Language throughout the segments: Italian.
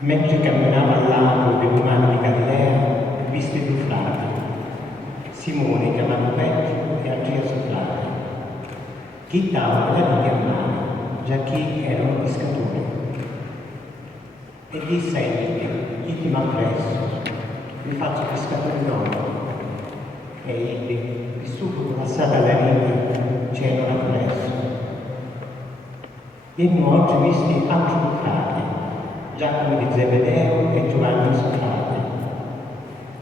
Mentre camminava al lago dell'umano di Galilea, viste due frati, Simone chiamato Petro e Andrea suo frate, che davano la linea a mare, giacché erano pescatori. E disse a egli: Iti m'appresso, vi faccio pescatori d'uomini. E egli, vissuto passata la linea, c'erano appresso. E oggi visti altri due frati, Giacomo di Zebedeo e Giovanni suo frate,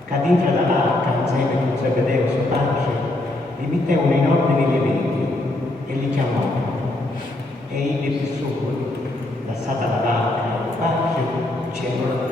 cadendo dalla barca insieme con Zebedeo suo padre, li mettevano in ordine le reti e li chiamavano. E egli più sopra, lasciata la barca e il padre, c'erano